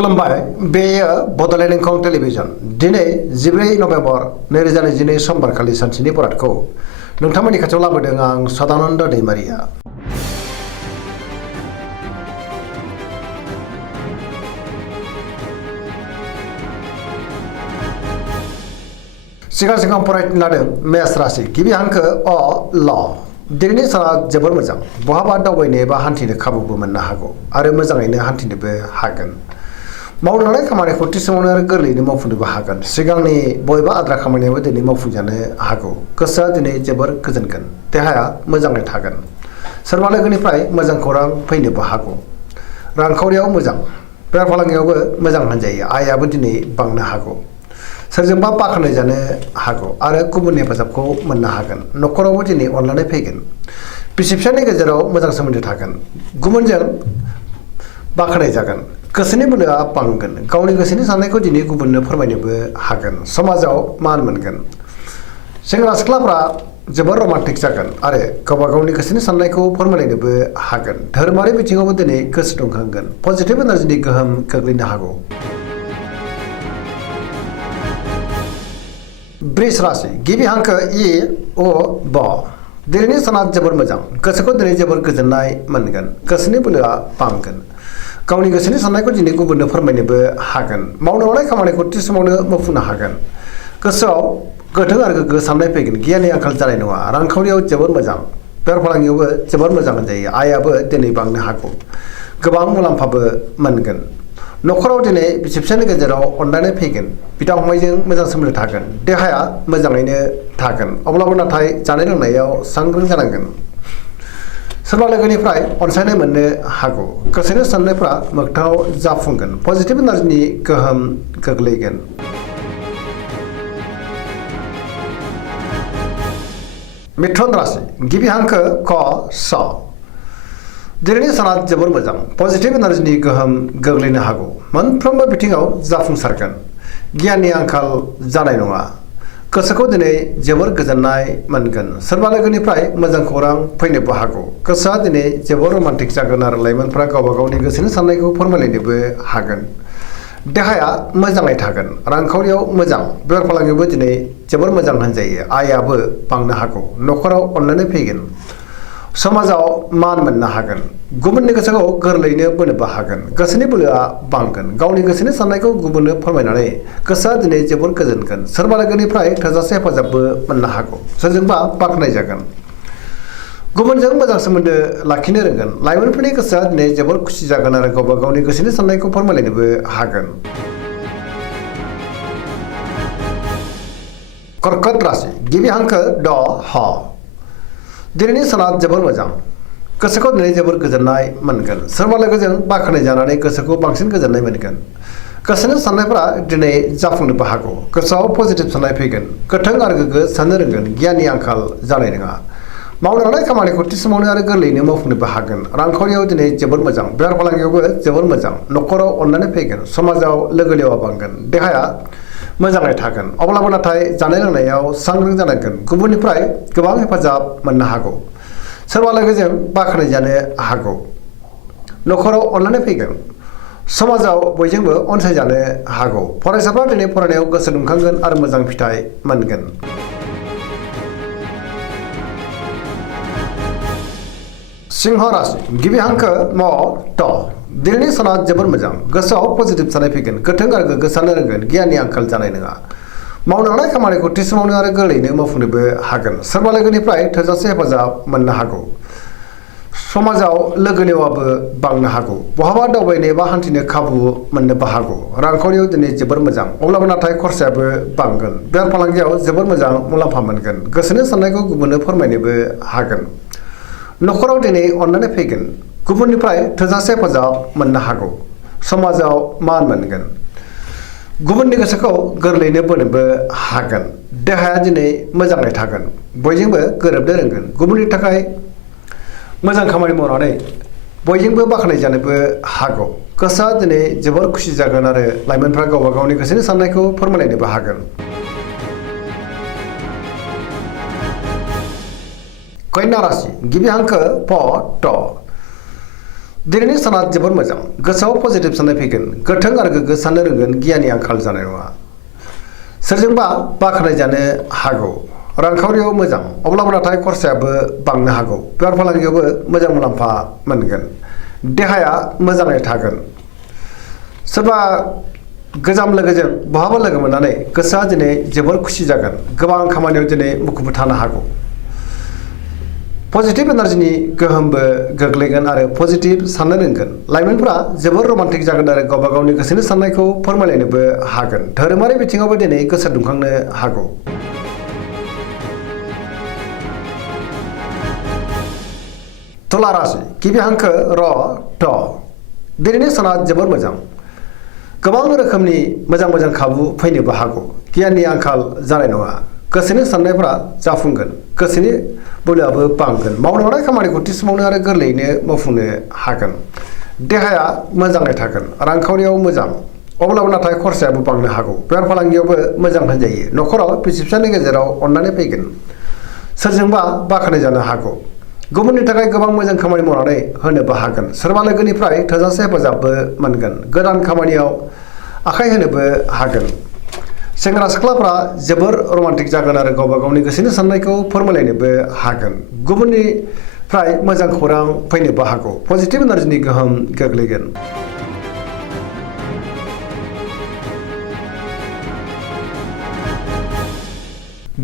खुलुमबाय बेयो बड'लेण्ड इंखं टेलिभिजन दिनै 14 नभेम्बर 2022 समबारखालि सानसेनि बरादखौ नोंथांमोननि खाथियाव लाबोदों आं सदानन्द दैमारिया। सिगां फरायनो लादों मेष राशि गिबि हांखो अ ल दिनैनि साना जोबोर मोजां बहाबा दावबायनो एबा हान्थिनो खाबुबो मोननो हागौ आरो मोजाङैनो हान्थिनोबो हागोन। मावनो लानाय खामानिखौ थि समावनो आरो गोरलैयैनो मावफुंनोबो हागोन। सिगांनि बबेबा आद्रा खामानियाबो दिनै मावफुंजानो हागौ। गोसोआ दिनै जोबोर गोजोनगोन। देहाया मोजाङै थागोन। सोरबा लोगोनिफ्राय मोजां खौरां फैनोबो हागौ। रांखावरियाव मोजां बेफार फालांगियावबो मोजां होनजायो। आयाबो दिनै बांनो हागौ। सोरजोंबा बाख्नाय जानो हागौ आरो गुबुननि हेफाजाबखौ मोननो हागोन। न'खरावबो दिनै अनलायनाय फैगोन। बिसि फिसायनि गेजेराव मोजां सोमोन्दो थागोन। गुबुनजों बाख्नाय जागोन। गोसोनि बोलोआ बांगोन। गावनि गोसोनि साननायखौ दिनै गुबुननो फोरमायनोबो हागोन। समाजाव मान मोनगोन। सेंग्रा सिख्लाफ्रा जोबोर रमान्टिक जागोन आरो गावबा गावनि गोसोनि साननायखौ फोरमायलायनोबो हागोन। धोरोमारि बिथिङावबो दिनै गोसो दुंखांगोन। पजिटिभ एनार्जिनि गोहोम गोग्लैनो हागौ। वृष राशि गिबि हांखो इ अ ब दिनैनि साना जोबोर मोजां गोसोखौ दिनै जोबोर गोजोननाय मोनगोन। गोसोनि बोलोआ बांगोन। गावनि गोसोनि साननायखौ दिनै गुबुननो फोरमायनोबो हागोन। मावनो लानाय खामानिखौ थि समावनो मावफुंनो हागोन। गोसोआव गोथों आरो गोग्गो साननाय फैगोन। गियाननि आंखाल जानाय नङा। रांखावरियाव जोबोर मोजां बेफार फालांगियावबो जोबोर मोजां होनजायो। आयाबो दिनै बांनो हागौ। गोबां मुलाम्फाबो मोनगोन। न'खराव दिनै बिसि फिसायनि गेजेराव अनलायनाय फैगोन। बिदा फंबायजों मोजां सोमोन्दो थागोन। देहाया मोजाङैनो थागोन। अब्लाबो नाथाय जानाय लोंनायाव सांग्रां जानांगोन। सोरबा लोगोनिफ्राय अनसायनाय मोननो हागौ। गोसोनि साननायफ्रा मोगथाङाव जाफुंगोन। पजिटिभ एनार्जिनि गोहोम गोग्लैगोन। मिथुन राशि गिबि हांखो क स दिनैनि साना जोबोर मोजां पजिटिभ एनार्जिनि गोहोम गोग्लैनो हागौ। मोनफ्रोमबो बिथिङाव जाफुंसारगोन। गियाननि आंखाल जानाय नङा। गोसोखौ दिनै जोबोर गोजोननाय मोनगोन। सोरबा लोगोनिफ्राय मोजां खौरां फैनोबो हागौ। गोसोआ दिनै जोबोर रमान्टिक जागोन आरो लाइमोनफ्रा गावबा गावनि गोसोनि साननायखौ फोरमायलायनोबो हागोन। देहाया मोजाङै थागोन। रांखावरियाव मोजां बेफार फालांगियावबो दिनै जोबोर मोजां होनजायो। आयाबो बांनो हागौ। न'खराव अनलायनाय फैगोन। समाजाव मान मोननो हागोन। गुबुननि गोसोखौ गोरलैयैनो बोनोबो हागोन। गोसोनि बोलोआ बांगोन। गावनि गोसोनि साननायखौ गुबुननो फोरमायनानै गोसोआ दिनै जोबोर गोजोनगोन। सोरबा लोगोनिफ्राय थोजासे हेफाजाबबो मोननो हागौ। सोरजोंबा बाख्नाय जागोन। गुबुनजों मोजां सोमोन्दो लाखिनो रोंगोन। लाइमोनफोरनि गोसोआ दिनै जोबोर खुसि जागोन आरो गावबा गावनि गोसोनि साननायखौ फोरमायलायनोबो हागोन। कर्कट राशि गिबि हांखो ड ह दिनैनि साना जोबोर मोजां गोसोखौ दिनै जोबोर गोजोननाय मोनगोन। सोरबा लोगोजों बाख्नाय जानानै गोसोखौ बांसिन गोजोननाय मोनगोन। गोसोनि साननायफोरा दिनै जाफुंनोबो हागौ। गोसोआव पजिटिभ साननाय फैगोन। गोथों आरो गोग्गो साननो रोंगोन। गियाननि आंखाल जानाय नङा। मावनो लानाय खामानिखौ थि समावनो आरो गोरलैयैनो मावफुंनोबो हागोन। रांखावरियाव दिनै जोबोर मोजां बेफार फालांगियावबो जोबोर मोजां। न'खराव अनलायनाय फैगोन। समाजाव लोगो लेवा बांगोन। देहाया मोजाङै थागोन। अब्लाबो नाथाय जानाय लोंनायाव सांग्रां जानांगोन। गुबुननिफ्राय गोबां हेफाजाब मोननो हागौ। सोरबा लोगोजों बाख्नाय जानो हागौ। न'खराव अनलायनाय फैगोन। समाजाव बयजोंबो अनसायजानो हागौ। फरायसाफ्रा दिनै फरायनायाव गोसो दुंखांगोन आरो मोजां फिथाइ मोनगोन। सिंह राशि गिबि हांखो म ट दिनैनि साना जोबोर मोजां गोसोआव पजिटिभ साननाय फैगोन। गोथों आरो गोग्गो साननो रोंगोन। गियाननि आंखाल जानाय नङा। मावनो लानाय खामानिखौ थि समावनो आरो गोरलैयैनो मावफुंनोबो हागोन। सोरबा लोगोनिफ्राय थोजासे हेफाजाब मोननो हागौ। समाजाव लोगो लेवाबो बांनो हागौ। बहाबा दावबायनो एबा हान्थिनो खाबु मोननोबो हागौ। रांखावरियाव दिनै जोबोर मोजां अब्लाबो नाथाय खरसायाबो बांगोन। बेफार फालांगियाव जोबोर मोजां मुलाम्फा मोनगोन। गोसोनि साननायखौ गुबुननो फोरमायनोबो हागोन। न'खराव दिनै अनलायनाय फैगोन। गुबुननिफ्राय थोजासे हेफाजाब मोननो हागौ। समाजाव मान मोनगोन। गुबुननि गोसोखौ गोरलैयैनो बोनोबो हागोन। देहाया दिनै मोजाङै थागोन। बयजोंबो गोरोबनो रोंगोन। गुबुननि थाखाय मोजां खामानि मावनानै बयजोंबो बाख्नाय जानोबो हागौ। गोसोआ दिनै जोबोर खुसि जागोन आरो लाइमोनफ्रा गावबा गावनि गोसोनि साननायखौ फोरमायलायनोबो हागोन। कन्या राशि गिबि हांखो प ट दिनैनि साना जोबोर मोजां गोसोआव पजिटिभ साननाय फैगोन गोथों आरो गोग्गो साननो रोंगोन गियाननि आंखाल जानाय नङा सोरजोंबा बाख्नाय जानो हागौ रांखावरियाव मोजां अब्लाबो नाथाय खरसायाबो बांनो हागौ बेफार फालांगियावबो मोजां मुलाम्फा मोनगोन देहाया मोजाङै थागोन सोरबा गोजाम लोगोजों बहाबा लोगो मोननानै गोसोआ दिनै जोबोर खुसि जागोन गोबां खामानियाव दिनै मुखुब थानो हागौ पजिटिभ एनार्जिनि गोहोमबो गोग्लैगोन आरो पजिटिभ साननो रोंगोन लाइमोनफोरा जोबोर रमान्टिक जागोन आरो गावबा गावनि गोसोनि साननायखौ फोरमायलायनोबो हागोन धोरोमारि बिथिङावबो दिनै गोसो दुंखांनो हागौ तुला राशि गिबि हांखो र ट दिनैनि साना जोबोर मोजां गोबां रोखोमनि मोजां खाबु फैनोबो हागौ गियाननि आंखाल जानाय नङा गोसोनि साननायफोरा जाफुंगोन गोसोनि बोलोआबो बांगोन मावनो हानाय खामानिखौ थि समावनो आरो गोरलैयैनो मावफुंनो हागोन देहाया मोजाङै थागोन रांखावरियाव मोजां अब्लाबो नाथाय खरसायाबो बांनो हागौ बेफार फालांगियावबो मोजां होनजायो न'खराव बिसि फिसानि गेजेराव अननानै फैगोन सोरजोंबा बाख्नाय जानो हागौ गुबुननि थाखाय गोबां मोजां खामानि मावनानै होनोबो हागोन सोरबा लोगोनिफ्राय थोजासे हेफाजाबबो मोनगोन गोदान खामानियाव आखाइ होनोबो हागोन सेंग्रा सिख्लाफ्रा जोबोर रमान्टिक जागोन आरो गावबा गावनि गोसोनि साननायखौ फोरमायलायनोबो हागोन गुबुननिफ्राय मोजां खौरां फैनोबो हागौ पजिटिभ एनार्जिनि गोहोम गोग्लैगोन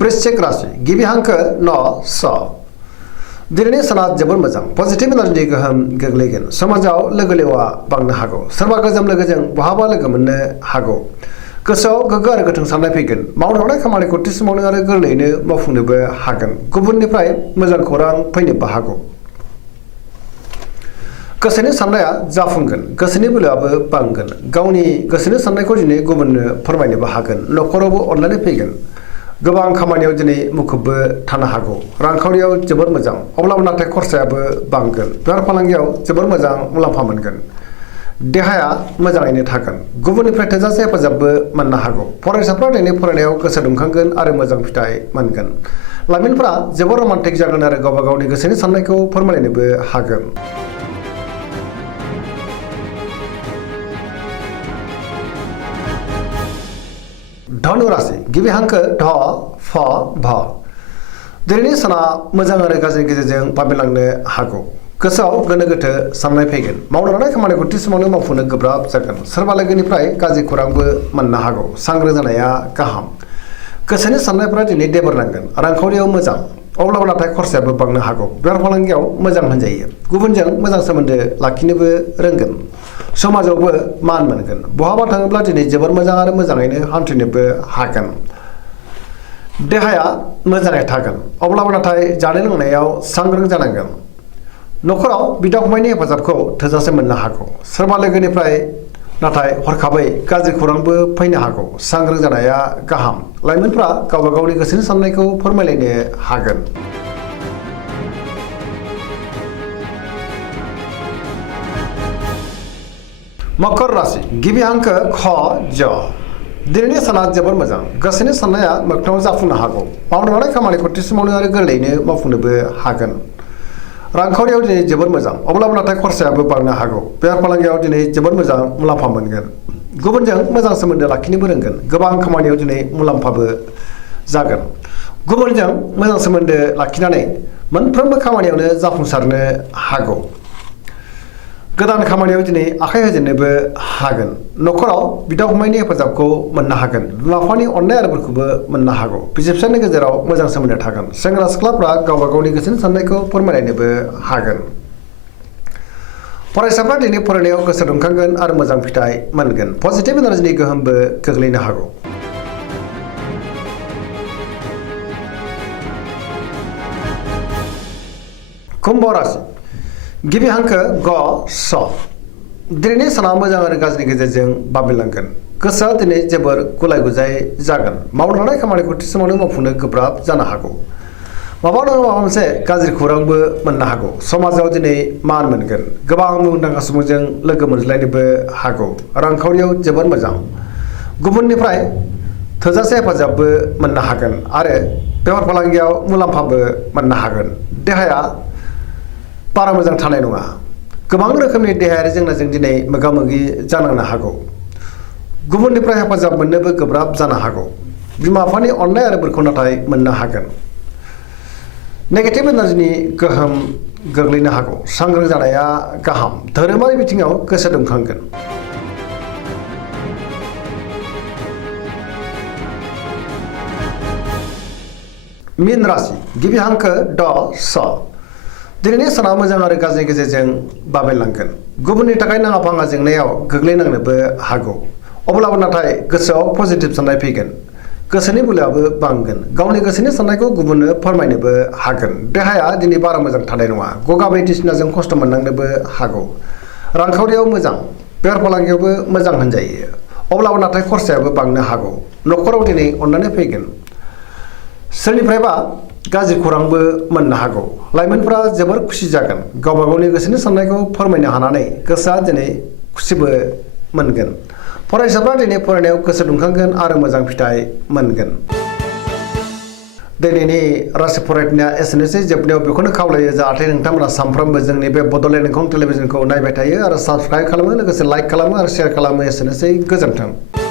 वृश्चिक राशि गिबि हांखो न स दिनैनि साना जोबोर मोजां पजिटिभ एनार्जिनि गोहोम गोग्लैगोन समाजाव लोगो लेवा बांनो हागौ सोरबा गोजाम लोगोजों बहाबा लोगो मोननो हागौ गोसोआव गोग्गो आरो गोथों साननाय फैगोन मावनो हानाय खामानिखौ थि समावनो आरो गोरलैयैनो मावफुंनोबो हागोन गुबुननिफ्राय मोजां खौरां फैनोबो हागौ गोसोनि साननाया जाफुंगोन गोसोनि बोलोआबो बांगोन गावनि गोसोनि साननायखौ दिनै गुबुननो फोरमायनोबो हागोन न'खरावबो अनलायनाय फैगोन गोबां खामानियाव दिनै मुखुबबो थानो हागौ रांखावरियाव जोबोर मोजां अब्लाबो नाथाय खरसायाबो बांगोन बेफार फालांगियाव जोबोर मोजां मुलाम्फा मोनगोन देहाया मोजाङैनो थागोन गुबुननिफ्राय थोजासे हेफाजाबबो मोननो हागौ फरायसाफ्रा दिनै फरायनायाव गोसो दुंखांगोन आरो मोजां फिथाइ मोनगोन लाइमोनफ्रा जोबोर रमान्टिक जागोन आरो गावबा गावनि गोसोनि साननायखौ फोरमायलायनोबो हागोन धनु राशि गिबि हांखो ध फ भ दिनैनि साना मोजां आरो गाज्रिनि गेजेरजों बाबेनलांनो हागौ गोसोआव गोनो गोथो साननाय फैगोन मावनो हानाय खामानिखौ थि समावनो मावफुंनो गोब्राब जागोन सोरबा लोगोनिफ्राय गाज्रि खौरांबो मोननो हागौ सांग्रां जानाया गाहाम गोसोनि साननायफोरा दिनै देबोरनांगोन रांखावरियाव मोजां अब्लाबो नाथाय खरसायाबो बांनो हागौ बेफार फालांगियाव मोजां होनजायो गुबुनजों मोजां सोमोन्दो लाखिनोबो रोंगोन समाजावबो मान मोनगोन बहाबा थाङोब्ला दिनै जोबोर मोजां आरो मोजाङैनो हान्थिनोबो हागोन देहाया मोजाङै थागोन अब्लाबो नाथाय जानाय लोंनायाव सांग्रां जानांगोन न'खराव बिदा फंबायनि हेफाजाबखौ थोजासे मोननो हागौ सोरबा लोगोनिफ्राय नाथाय हरखाबै गाज्रि खौरांबो फैनो हागौ सांग्रां जानाया गाहाम लाइमोनफ्रा गावबा गावनि गोसोनि साननायखौ फोरमायलायनो हागोन मकर राशि गिबि हांखो ख ज दिनैनि साना जोबोर मोजां गोसोनि साननाया मोगथाङाव जाफुंनो हागौ मावनो हानाय खामानिखौ थि समावनो आरो गोरलैयैनो मावफुंनोबो हागोन रांखावरियाव दिनै जोबोर मोजां अब्लाबो नाथाय खरसायाबो बांनो हागौ बेफार फालांगियाव दिनै जोबोर मोजां मुलाम्फा मोनगोन गुबुनजों मोजां सोमोन्दो लाखिनोबो रोंगोन गोबां खामानियाव दिनै मुलाम्फाबो जागोन गुबुनजों मोजां सोमोन्दो लाखिनानै मोनफ्रोमबो खामानियावनो जाफुंसारनो हागौ गोदान खामानियाव दिनै आखाइ होजेननोबो हागोन न'खराव बिदा फंबायनि हेफाजाबखौ मोननो हागोन बिमा बिफानि अननाय आरोफोरखौबो मोननो हागौ बिसि फिसायनि गेजेराव मोजां सोमोन्दो थागोन सेंग्रा सिख्लाफ्रा गावबा गावनि गोसोनि साननायखौ फोरमायलायनोबो हागोन फरायसाफ्रा दिनै फरायनायाव गोसो दुंखांगोन आरो मोजां फिथाइ मोनगोन पजिटिभ एनार्जिनि गोहोमबो गोग्लैनो हागौ कुम्भ राशि गिबि हांखो ग स दिनैनि साना मोजां आरो गाज्रिनि गेजेरजों बाबेनलांगोन गोसोआ दिनै जोबोर गुलाय गुजाय जागोन मावनो हानाय खामानिखौ थि समावनो मावफुंनो गोब्राब जानो हागौ माबा नङा माबा मोनसे गाज्रि खौरांबो मोननो हागौ समाजाव दिनै मान मोनगोन गोबां मुंदांखा सुबुंजों लोगो मोनज्लायनोबो हागौ रांखावरियाव जोबोर मोजां गुबुननिफ्राय थोजासे हेफाजाबबो मोननो हागोन आरो बेफार फालांगियाव मुलाम्फाबो मोननो हागोन देहाया बारा मोजां थानाय नङा गोबां रोखोमनि देहायारि जेंनाजों दिनै मोगा-मोगि जानांनो हागौ। गुबुननिफ्राय हेफाजाब मोननोबो गोब्राब जानो हागौ। बिमा-बिफानि अननाय आरो बोरखौ नाथाय मोननो हागोन। नेगेटिभ एनार्जिनि गोहोम गोग्लैनो हागौ। सांग्रां जानाया गाहाम। धोरोमारि बिथिङाव गोसो दुंखांगोन। मीन राशि गिबि हांखो ड स। दिनैनि साना मोजां आरो गाज्रिनि गेजेरजों बाबेनलांगोन। गुबुननि थाखाय नाङा-फाङा जेंनायाव गोग्लैनांनोबो हागौ। अब्लाबो नाथाय गोसोआव पजिटिभ साननाय फैगोन। गोसोनि बोलोआबो बांगोन। गावनि गोसोनि साननायखौ गुबुननो फोरमायनोबो हागोन। देहाया दिनै बारा मोजां थानाय नङा। गगा बायदिसिनाजों खस्थ' मोननांनोबो हागौ। रांखावरियाव मोजां। बेफार फालांगियावबो मोजां होनजायो। अब्लाबो नाथाय खरसायाबो बांनो हागौ। न'खराव दिनै अननानै फैगोन। सोरनिफ्रायबा गाज्रि खौरांबो मोननो हागौ। लाइमोनफोरा जोबोर खुसि जागोन। गावबा गावनि गोसोनि साननायखौ फोरमायनो हानानै गोसोआ दिनै खुसिबो मोनगोन। फरायसाफ्रा दिनै फरायनायाव गोसो दुंखांगोन आरो मोजां फिथाइ मोनगोन। दिनैनि राशि फरायनाया एसेनोसै। जोबनायाव बेखौनो खावलायो जाहाथे नोंथांमोना सानफ्रोमबो जोंनि बे बड'लेण्ड इंखं टेलिभिजनखौ नायबाय थायो आरो साबस्क्राइब खालामो, लोगोसे लाइक खालामो आरो शेयार खालामो। एसेनोसै, गोजोन्थों।